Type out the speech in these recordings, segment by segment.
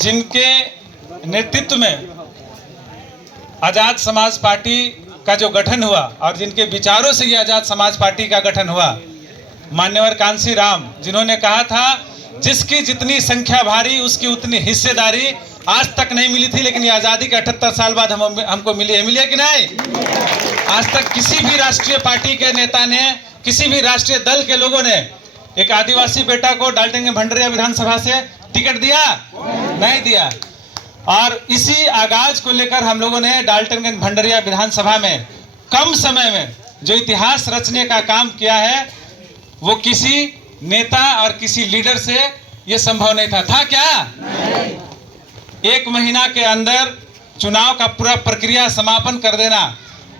जिनके नेतृत्व में आजाद समाज पार्टी का जो गठन हुआ और जिनके विचारों से ये आजाद समाज पार्टी का गठन हुआ, मान्यवर कांसी राम, जिन्होंने कहा था जिसकी जितनी संख्या भारी उसकी उतनी हिस्सेदारी आज तक नहीं मिली थी, लेकिन ये आज़ादी के 78 साल बाद हमको मिली है। मिली है कि नहीं? आज तक किसी भी राष्ट्रीय पार्टी के नेता ने, किसी भी राष्ट्रीय दल के लोगों ने एक आदिवासी बेटा को डाल्टनगंज भंडरिया विधानसभा से टिकट दिया? नहीं दिया। और इसी आगाज को लेकर हम लोगों ने डाल्टनगंज भंडरिया विधानसभा में कम समय में जो इतिहास रचने का काम किया है, वो किसी नेता और किसी लीडर से ये संभव नहीं था। था क्या? नहीं। 1 महीना के अंदर चुनाव का पूरा प्रक्रिया समापन कर देना,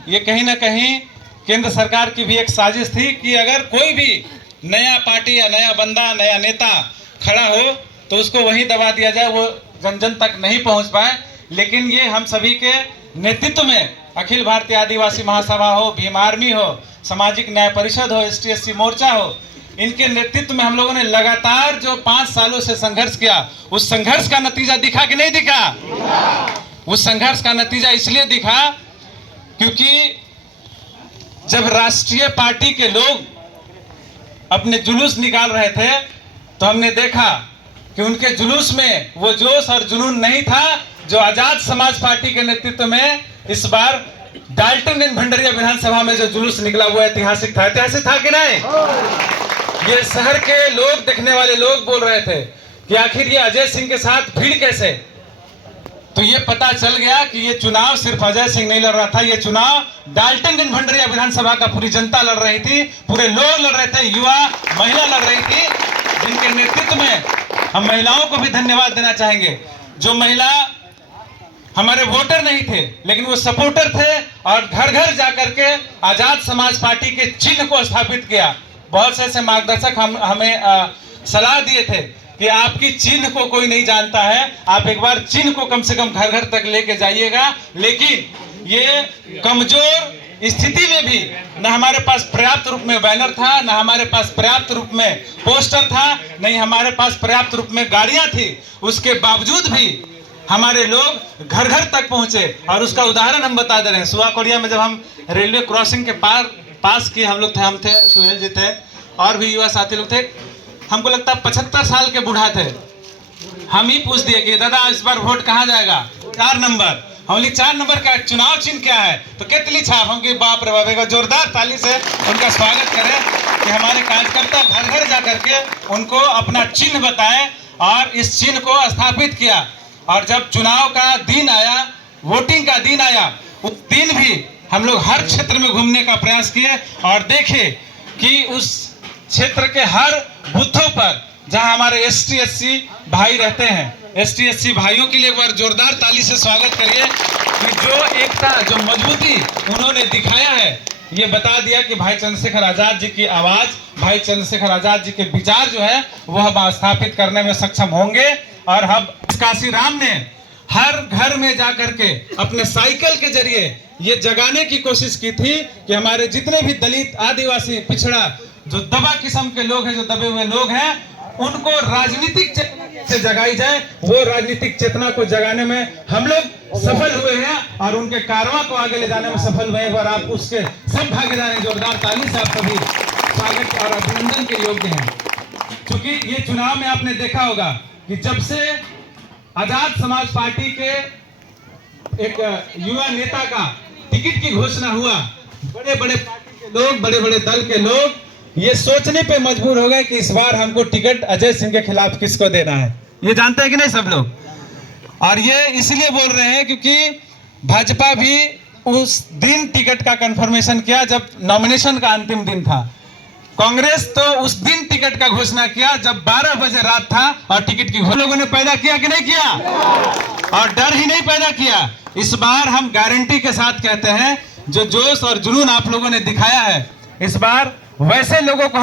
ये कहीं ना कहीं केंद्र सरकार की भी एक साजिश थी कि अगर कोई भी नया पार्टी या नया बंदा, नया नेता खड़ा हो तो उसको वहीं दबा दिया जाए, वो जन जन तक नहीं पहुंच पाए। लेकिन ये हम सभी के नेतृत्व में अखिल भारतीय आदिवासी महासभा हो, भीम आर्मी हो, सामाजिक न्याय परिषद हो, ST/SC मोर्चा हो, इनके नेतृत्व में हम लोगों ने लगातार जो 5 सालों से संघर्ष किया, उस संघर्ष का नतीजा दिखा कि नहीं दिखा? उस संघर्ष का नतीजा इसलिए दिखा क्योंकि जब राष्ट्रीय पार्टी के लोग अपने जुलूस निकाल रहे थे तो हमने देखा कि उनके जुलूस में वो जोश और जुनून नहीं था जो आजाद समाज पार्टी के नेतृत्व में इस बार डाल्टनगंज भंडरिया विधानसभा में जो जुलूस निकला वो ऐतिहासिक था। ऐतिहासिक था कि नहीं? ये शहर के लोग, देखने वाले लोग बोल रहे थे कि आखिर ये अजय सिंह के साथ भीड़ कैसे? तो ये पता चल गया कि ये चुनाव सिर्फ अजय सिंह नहीं लड़ रहा था, ये चुनाव डाल्टनगंज भंडरिया विधानसभा का पूरी जनता लड़ रही थी, पूरे लोग लड़ रहे थे, युवा महिला लड़ रही थी, जिनके नेतृत्व में हम महिलाओं को भी धन्यवाद देना चाहेंगे। जो महिला हमारे वोटर नहीं थे लेकिन वो सपोर्टर थे और घर घर जाकर के आजाद समाज पार्टी के चिन्ह को स्थापित किया। बहुत से ऐसे मार्गदर्शक हमें सलाह दिए थे कि आपकी चिन्ह को कोई नहीं जानता है, आप एक बार चिन्ह को कम से कम घर घर तक लेके जाइएगा। लेकिन ये कमजोर स्थिति में भी न हमारे पास पर्याप्त रूप में बैनर था, न हमारे पास पर्याप्त रूप में पोस्टर था, नहीं हमारे पास पर्याप्त रूप में गाड़ियां थी। उसके बावजूद भी हमारे लोग घर घर तक पहुंचे और उसका उदाहरण हम बता दे रहे हैं। सुहा कोड़िया में जब हम रेलवे क्रॉसिंग के पास किए, हम थे, सुहेल जी थे और भी युवा साथी लोग थे, हमको लगता है 75 साल के बूढ़ा थे। हम ही पूछ दिए कि दादा इस बार वोट कहाँ जाएगा? 4 नंबर। हम 4 नंबर का चुनाव चिन्ह क्या है? तो केतली छाप। हम कि बाप रे बाप, एक जोरदार ताली से उनका स्वागत करें कि हमारे कार्यकर्ता घर घर जा करके उनको अपना चिन्ह बताएं और इस चिन्ह को स्थापित किया। और जब चुनाव का दिन आया, वोटिंग का दिन आया, उस दिन भी हम लोग हर क्षेत्र में घूमने का प्रयास किए और देखे कि उस क्षेत्र के हर बूथों पर जहां हमारे ST/SC भाई रहते हैं, ST/SC भाइयों के लिए एक बार जोरदार ताली से स्वागत करिए कि जो एकता, जो मजबूती उन्होंने दिखाया है, ये बता दिया कि भाई चंद्रशेखर आजाद जी की आवाज, भाई चंद्रशेखर आजाद जी के विचार जो है वो हम स्थापित करने में सक्षम होंगे। और हम कांसी राम ने हर घर में जाकर के अपने साइकिल के जरिए ये जगाने की कोशिश की थी कि हमारे जितने भी दलित, आदिवासी, पिछड़ा, जो दबा किस्म के लोग हैं, जो दबे हुए लोग हैं, उनको राजनीतिक चेतना से जगाई जाए। वो राजनीतिक चेतना को जगाने में हम लोग सफल हुए हैं और उनके कारवां को आगे ले जाने में सफल हुए हैं। और आप उसके सब भागीदार हैं। जोरदार ताली से आप सभी स्वागत और अभिनंदन के योग्य हैं। क्योंकि ये चुनाव में आपने देखा होगा कि जब से आजाद समाज पार्टी के एक युवा नेता का टिकट की घोषणा हुआ, बड़े बड़े पार्टी के लोग, बड़े बड़े दल के लोग ये सोचने पे मजबूर हो गए कि इस बार हमको टिकट अजय सिंह के खिलाफ किसको देना है। ये जानते हैं कि नहीं सब लोग? और ये इसलिए बोल रहे हैं क्योंकि भाजपा भी उस दिन टिकट का कंफर्मेशन किया जब नॉमिनेशन का अंतिम दिन था। कांग्रेस तो उस दिन टिकट का घोषणा किया जब 12 बजे रात था और टिकट की लोगों ने पैदा किया कि नहीं किया? और डर ही नहीं पैदा किया। इस बार हम गारंटी के साथ कहते हैं, जो जोश और जुनून आप लोगों ने दिखाया है, इस बार वैसे लोगों को